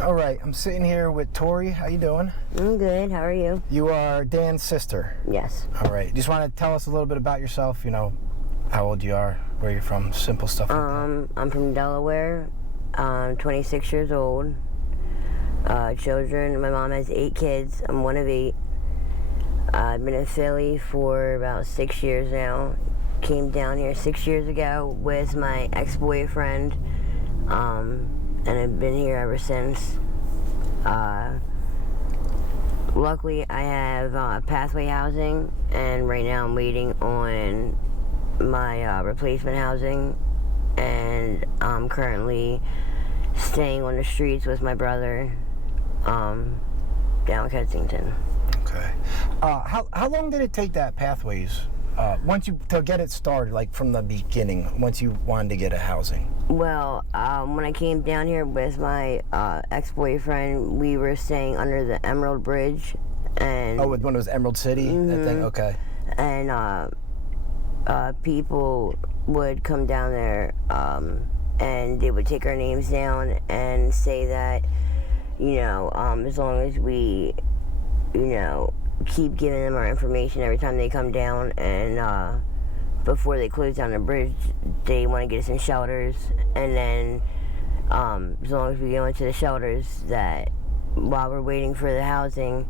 All right, I'm sitting here with Tori. How you doing? I'm good. How are you? You are Dan's sister. Yes. All right. Just want to tell us a little bit about yourself. You know, how old you are, where you're from, simple stuff. I'm from Delaware. I'm 26 years old. Children. My mom has 8 kids. I'm one of 8. I've been in Philly for about 6 years now. Came down here 6 years ago with my ex-boyfriend, and I've been here ever since. Luckily, I have pathway housing, and right now I'm waiting on my replacement housing, and I'm currently staying on the streets with my brother down Kensington. Okay. How long did it take that pathways to get it started, like from the beginning, once you wanted to get a housing? Well, when I came down here with my ex-boyfriend, we were staying under the Emerald Bridge, and when it was Emerald City, that thing. Okay. And people would come down there, and they would take our names down and say that, as long as we, keep giving them our information every time they come down, and before they close down the bridge, they want to get us in shelters, and then as long as we go into the shelters, that while we're waiting for the housing,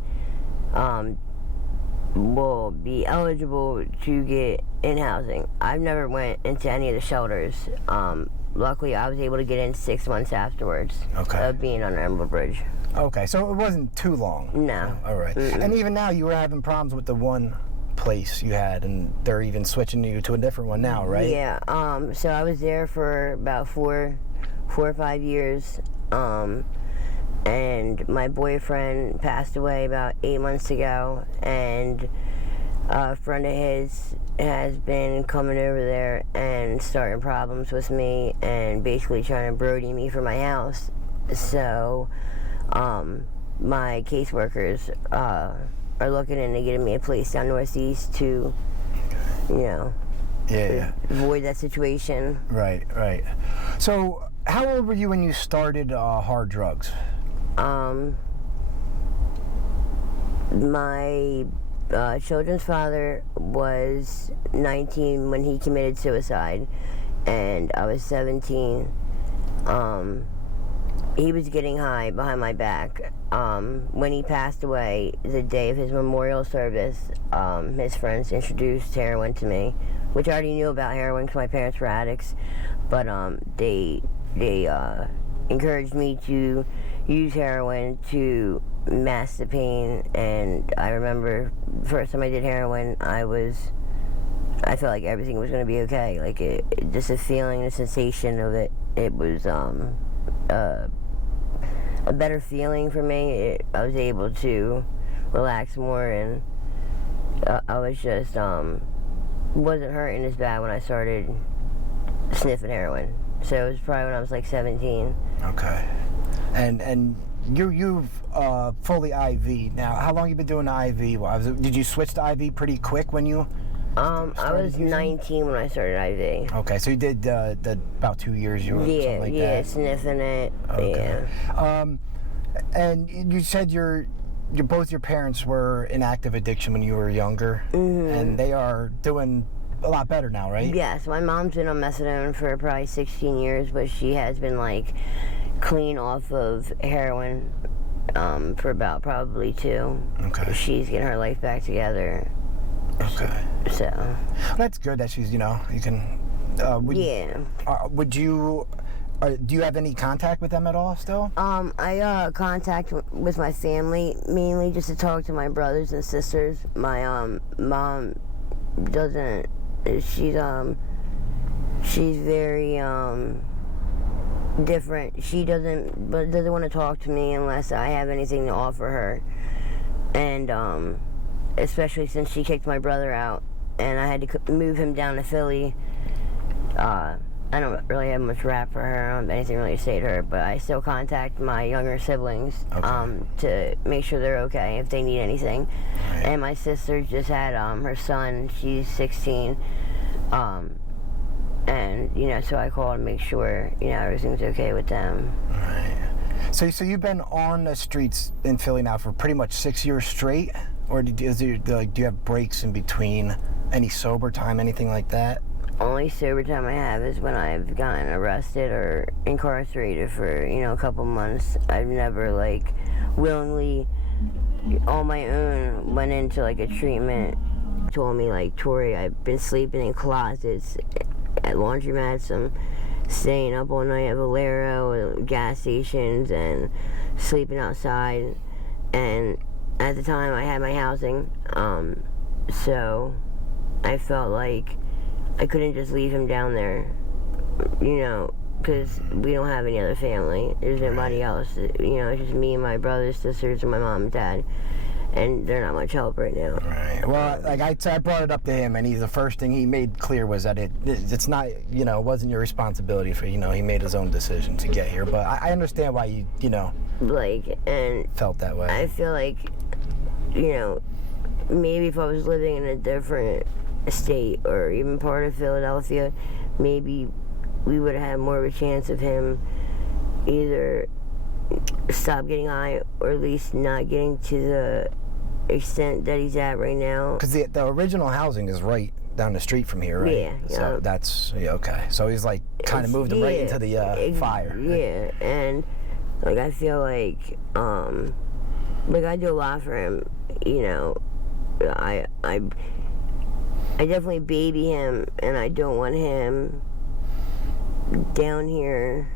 we'll be eligible to get in housing. I've never went into any of the shelters. Luckily, I was able to get in 6 months afterwards of being on the Emerald Bridge. Okay, so it wasn't too long. No. All right. Mm-mm. And even now, you were having problems with the one place you had, and they're even switching you to a different one now, right? Yeah. So I was there for about 4 or 5 years, and my boyfriend passed away about 8 months ago, and a friend of his has been coming over there and starting problems with me and basically trying to brody me for my house. So my caseworkers are looking into getting me a place down northeast to, avoid that situation. Right. So how old were you when you started hard drugs? My children's father was 19 when he committed suicide, and I was 17. He was getting high behind my back. When he passed away, the day of his memorial service, his friends introduced heroin to me, which I already knew about heroin because my parents were addicts, but they encouraged me to use heroin to mask the pain. And I remember the first time I did heroin, I felt like everything was going to be okay. Like just the feeling, the sensation of it, it was a better feeling for me. I was able to relax more, and I was just wasn't hurting as bad when I started sniffing heroin. So it was probably when I was like 17. Okay. And you've fully IV now. How long have you been doing the IV? Did you switch to IV pretty quick when you I was 19 when I started IV. Okay, so you did about 2 years you were something like that? Sniffing it. Okay. Yeah. And you said both your parents were in active addiction when you were younger, and they are doing a lot better now, right? Yes, my mom's been on methadone for probably 16 years, but she has been like clean off of heroin for about probably 2. Okay. She's getting her life back together. Okay. So. Well, that's good that she's, you can. Would you? Do you have any contact with them at all still? I contact with my family mainly just to talk to my brothers and sisters. My mom doesn't. She's very different. She doesn't want to talk to me unless I have anything to offer her, and especially since she kicked my brother out and I had to move him down to Philly. I don't really have much rap for her. I don't have anything really to say to her, but I still contact my younger siblings to make sure they're okay if they need anything. Right. And my sister just had her son. She's 16. And, so I call to make sure, everything's okay with them. Right. So you've been on the streets in Philly now for pretty much 6 years straight, or do you have breaks in between? Any sober time, anything like that? Only sober time I have is when I've gotten arrested or incarcerated for, a couple months. I've never, willingly, on my own, went into, a treatment. Told me, Tori, I've been sleeping in closets, at laundromats. I'm staying up all night at Valero, gas stations, and sleeping outside. And at the time, I had my housing, so I felt like I couldn't just leave him down there, because we don't have any other family. There's nobody else. It's just me and my brothers, sisters, and my mom and dad, and they're not much help right now. Right. Well, I brought it up to him, and the first thing he made clear was that it's not, it wasn't your responsibility for, he made his own decision to get here. But I understand why you and felt that way. I feel like, maybe if I was living in a different state or even part of Philadelphia, maybe we would have had more of a chance of him either stop getting high or at least not getting to the extent that he's at right now. Because the original housing is right down the street from here, right? Yeah. So that's, okay. So he's kind of moved him right into the fire. Yeah, and I feel like I do a lot for him, I definitely baby him, and I don't want him down here.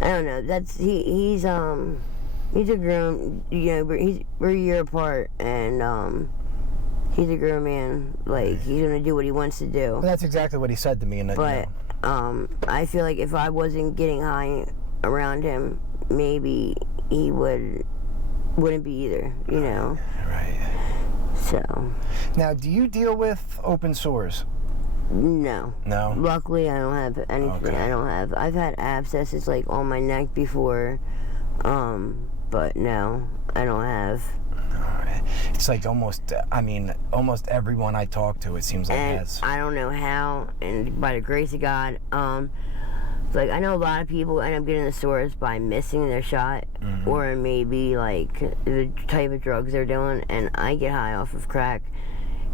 I don't know. He's a grown, we're a year apart, and he's a grown man. He's gonna do what he wants to do. Well, that's exactly what he said to me. But I feel like if I wasn't getting high around him, maybe he wouldn't be either. Right. So. Now, do you deal with open sores? No. No? Luckily, I don't have anything. Okay. I've had abscesses on my neck before, but no, I don't have. Alright. It's almost everyone I talk to, it seems like has. I don't know how, and by the grace of God, I know a lot of people end up getting the sores by missing their shot, or maybe the type of drugs they're doing, and I get high off of crack,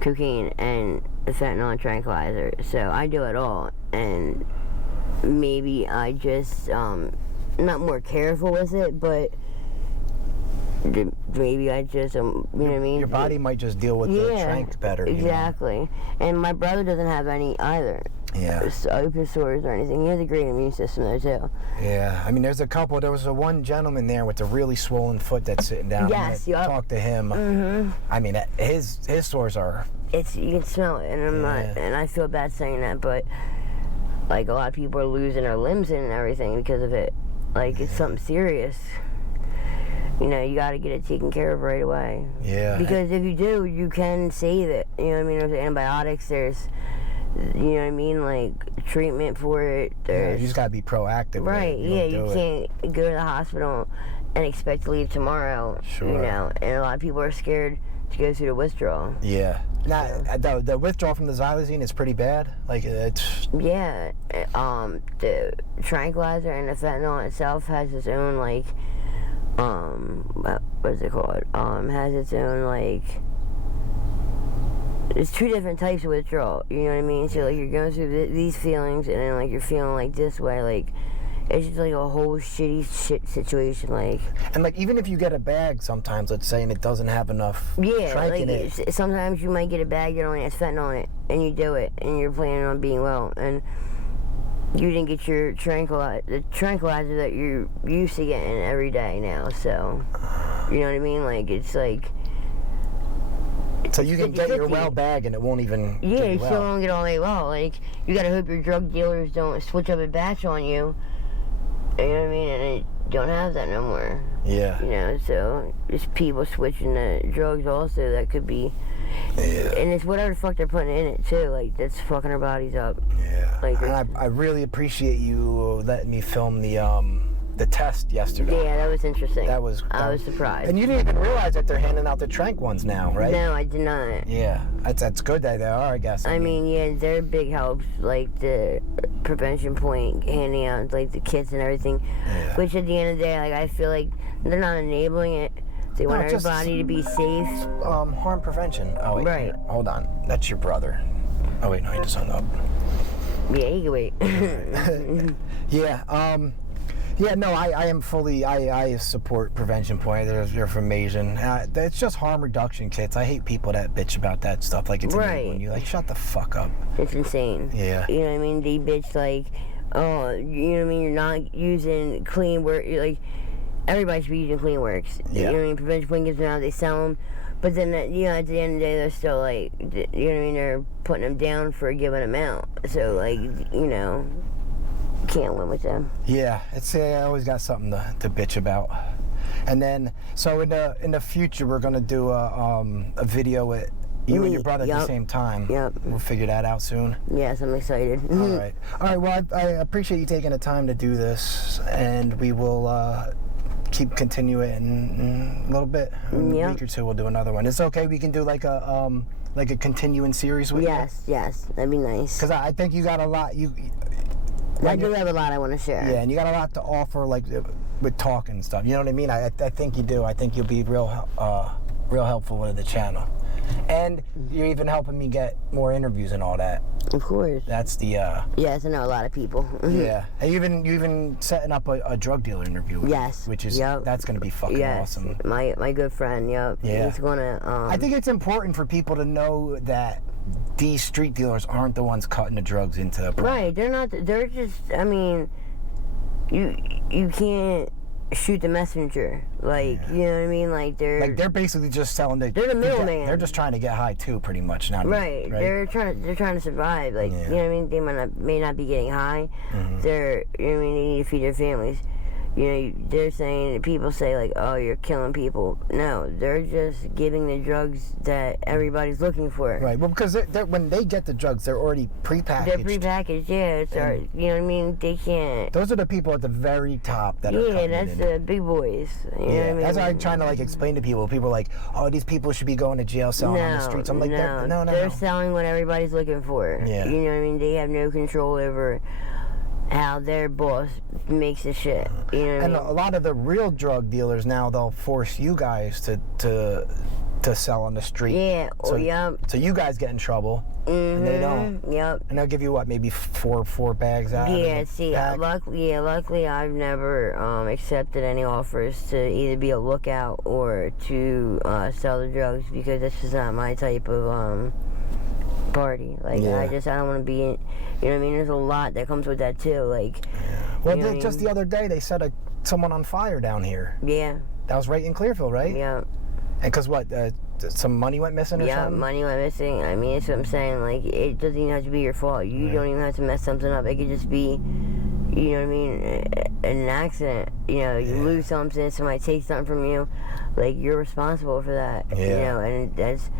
cocaine, and fentanyl and tranquilizer, so I do it all, and maybe I just not more careful with it, but maybe I just you know what I mean? Your body might just deal with the trank better. Exactly. And my brother doesn't have any either. Yeah. Open sores or anything. He has a great immune system there too. Yeah. There's a couple. There was one gentleman there with a really swollen foot that's sitting down. Yes. Yep. Talk to him. His sores are. You can smell it, and I'm not, and I feel bad saying that, but a lot of people are losing their limbs and everything because of it. It's something serious. You got to get it taken care of right away. Yeah. Because if you do, you can save it. You know what I mean? There's antibiotics. There's, treatment for it. You just got to be proactive. Right. You can't go to the hospital and expect to leave tomorrow. Sure. And a lot of people are scared to go through the withdrawal. Yeah. Now, the withdrawal from the xylazine is pretty bad. It's. Yeah. The tranquilizer and the fentanyl itself has its own what is it called? Has its own there's two different types of withdrawal. You know what I mean? So you're going through these feelings, and then you're feeling this way. It's just a whole shit situation. And even if you get a bag, sometimes let's say, and it doesn't have enough. Yeah. In it. Sometimes you might get a bag that only has fentanyl on it, and you do it, and you're planning on being well, and you didn't get your the tranquilizer that you're used to getting every day now. So, you know what I mean? So you can get your well bag and it won't even. Yeah, you still won't get all day well. You gotta hope your drug dealers don't switch up a batch on you. You know what I mean? And they don't have that no more. Yeah. So just people switching the drugs also, that could be. Yeah. And it's whatever the fuck they're putting in it too. That's fucking our bodies up. Yeah. And I really appreciate you letting me film the the test yesterday. Yeah, that was interesting. That was. I was surprised. And you didn't even realize that they're handing out the tranq ones now, right? No, I did not. Yeah, that's good that they are, I guess. I mean, yeah, they're big helps, like the prevention point, handing out like the kits and everything. Yeah. Which at the end of the day, like I feel like they're not enabling it. They want just everybody to be safe. Harm prevention. Oh wait, Right. Hold on, that's your brother. Oh wait, no, he just hung up. Yeah, you can wait. Yeah. Yeah, no, I am fully, I support Prevention Point. They're amazing. It's just harm reduction kits. I hate people that bitch about that stuff. Like, it's enabling you. Like, shut the fuck up. It's insane. Yeah. You know what I mean? They bitch like, oh, you know what I mean? You're not using clean work. Like, everybody should be using clean works. Yeah. You know what I mean? Prevention Point gives them out, they sell them. But then, you know, at the end of the day, they're still like, you know what I mean? They're putting them down for a given amount. So, like, you know, can't win with them. Yeah, it's I always got something to bitch about. And then, so in the future, we're gonna do a video with you and your brother at the same time. Yep. We'll figure that out soon. Yes, I'm excited. All right. Well, I appreciate you taking the time to do this, and we will keep continuing in a little bit. In a week or two, we'll do another one. It's okay. We can do like a continuing series with you. Yes, that'd be nice. Because I think you got a lot. I do have a lot I want to share. Yeah, and you got a lot to offer, like with talking and stuff. You know what I mean? I think you do. I think you'll be real helpful with the channel, and you're even helping me get more interviews and all that. Of course. That's the. Yes, I know a lot of people. Yeah, and you even setting up a drug dealer interview. With me, which is that's gonna be fucking awesome. My good friend. Yep. Yeah. He's gonna. I think it's important for people to know that these street dealers aren't the ones cutting the drugs into the product. Right, they're not. They're just. I mean, you can't shoot the messenger. Like you know what I mean. Like they're basically just selling the. They're the middleman. They're just trying to get high too, pretty much now. Right. They're trying to survive. Like you know what I mean. They may not be getting high. They're you know what I mean. They need to feed their families. You know, they're saying, people say like, oh, you're killing people. No, they're just giving the drugs that everybody's looking for. Right, well, because when they get the drugs, they're already prepackaged. They're prepackaged, yeah. You know what I mean? They can't. Those are the people at the very top that are cutting that's the big boys. You know what I mean? That's why I'm trying to like explain to people. People are like, oh, these people should be going to jail selling on the streets. I'm like, no. They're selling what everybody's looking for. Yeah. You know what I mean? They have no control over how their boss makes the shit. You know what I mean? A lot of the real drug dealers now, they'll force you guys to sell on the street. Yeah. So you guys get in trouble, and they don't. Yep. And they'll give you what, maybe four bags out. Yeah. See, luckily I've never accepted any offers to either be a lookout or to sell the drugs, because that's just not my type of party. Like I don't want to be in. You know what I mean? There's a lot that comes with that too. Like, well, just the other day they set someone on fire down here. Yeah. That was right in Clearfield, right? Yeah. And because what? Some money went missing or something? Yeah, money went missing. I mean, that's what I'm saying. Like, it doesn't even have to be your fault. You don't even have to mess something up. It could just be, you know what I mean, an accident. You know, you lose something, somebody takes something from you. Like, you're responsible for that. Yeah. You know, and that's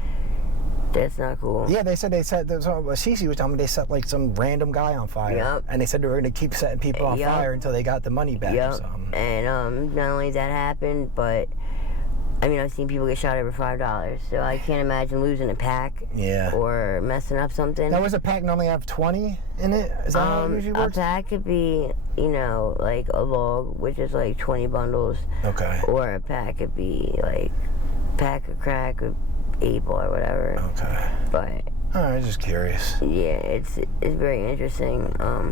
not cool. Yeah, they said Cece was telling me they set like some random guy on fire. Yep. And they said they were going to keep setting people on fire until they got the money back or something. And not only that happened, but I mean, I've seen people get shot over $5. So I can't imagine losing a pack. Yeah. Or messing up something. Now, was a pack normally have 20 in it? Is that how it usually works? A pack could be, you know, like a log, which is like 20 bundles. Okay. Or a pack could be like pack of crack or 8 ball or whatever. Okay. But I'm just curious. Yeah, it's very interesting.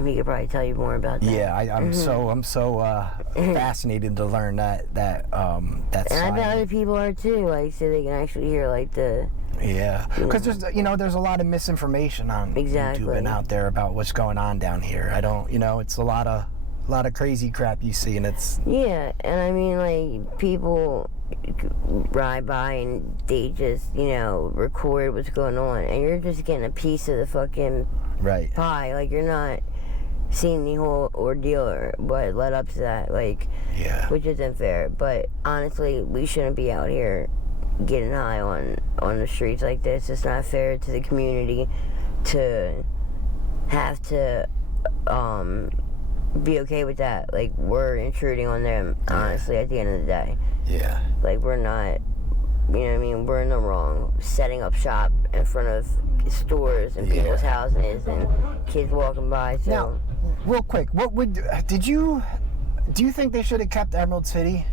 He could probably tell you more about that. Yeah, I'm so fascinated to learn that and side. I bet other people are too. Like, so they can actually hear like the. Yeah, because there's a lot of misinformation on YouTube and out there about what's going on down here. It's a lot of crazy crap you see, and it's. Yeah, and I mean, like, people ride by and they just, record what's going on, and you're just getting a piece of the fucking pie. Like, you're not seeing the whole ordeal or what led up to that, like, which isn't fair. But honestly, we shouldn't be out here getting high on the streets like this. It's not fair to the community to have to be okay with that. Like, we're intruding on them, honestly, at the end of the day. Yeah. Like, we're not, you know what I mean, we're in the wrong, setting up shop in front of stores and people's houses and kids walking by. So now, real quick, do you think they should have kept Emerald City?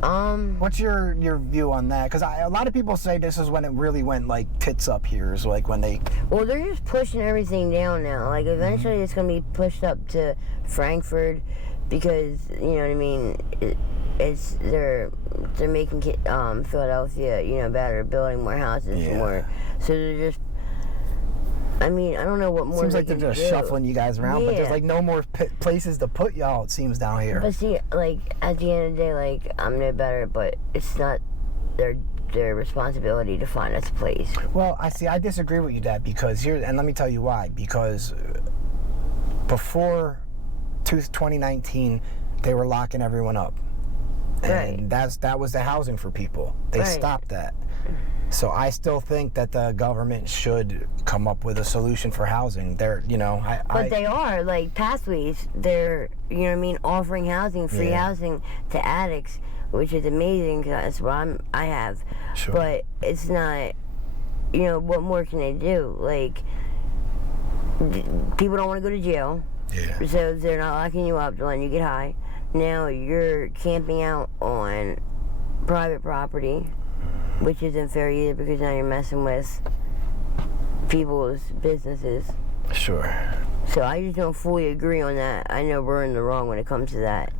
What's your view on that? Because a lot of people say this is when it really went like tits up here. Is like when they. Well, they're just pushing everything down now. Like eventually, it's gonna be pushed up to Frankfurt because you know what I mean. They're making Philadelphia better, building more houses, more. So they're just. I mean, I don't know what more. Seems like they're just shuffling you guys around, but there's like no more places to put y'all. It seems down here. But see, like at the end of the day, like I'm no better, but it's not their responsibility to find us a place. Well, I disagree with you, Dad, because and let me tell you why. Because before 2019, they were locking everyone up, and that was the housing for people. They stopped that. So I still think that the government should come up with a solution for housing. But they are, like Pathways, they're, you know what I mean, offering housing, free housing to addicts, which is amazing because that's what I have. Sure. But it's not, what more can they do? Like, people don't want to go to jail. Yeah. So they're not locking you up to let you get high. Now you're camping out on private property, which isn't fair either because now you're messing with people's businesses. Sure. So I just don't fully agree on that. I know we're in the wrong when it comes to that.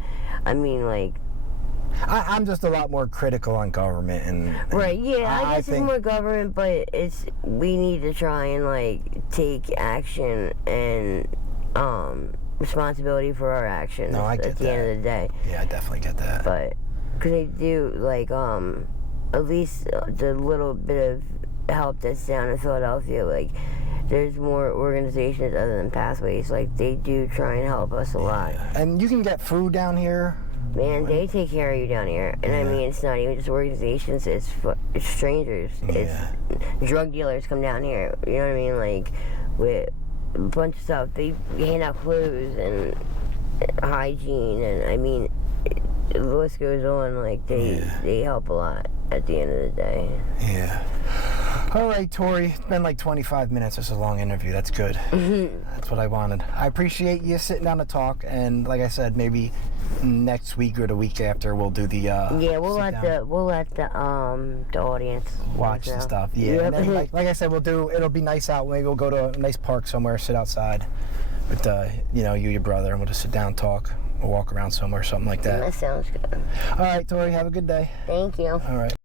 I mean, like... I'm just a lot more critical on government and right, yeah, I guess think it's more government, but we need to try and, like, take action and, responsibility for our actions at the end of the day. Yeah, I definitely get that. But, because they do, like, at least the little bit of help that's down in Philadelphia, like there's more organizations other than Pathways, like they do try and help us a lot. And you can get food down here. Man, they take care of you down here, and I mean it's not even just organizations; it's strangers. It's drug dealers come down here. You know what I mean? Like with a bunch of stuff. They hand out clothes and hygiene, and I mean the list goes on. Like they help a lot at the end of the day. Yeah. All right, Tori. It's been like 25 minutes. It's a long interview. That's good. That's what I wanted. I appreciate you sitting down to talk. And like I said, maybe next week or the week after we'll do the. We'll let the audience watch and stuff. Yeah. Yep. And then, like I said, it'll be nice out. Maybe we'll go to a nice park somewhere, sit outside with your brother, and we'll just sit down, talk, or walk around somewhere, something like that. That sounds good. All right, Tori. Have a good day. Thank you. All right.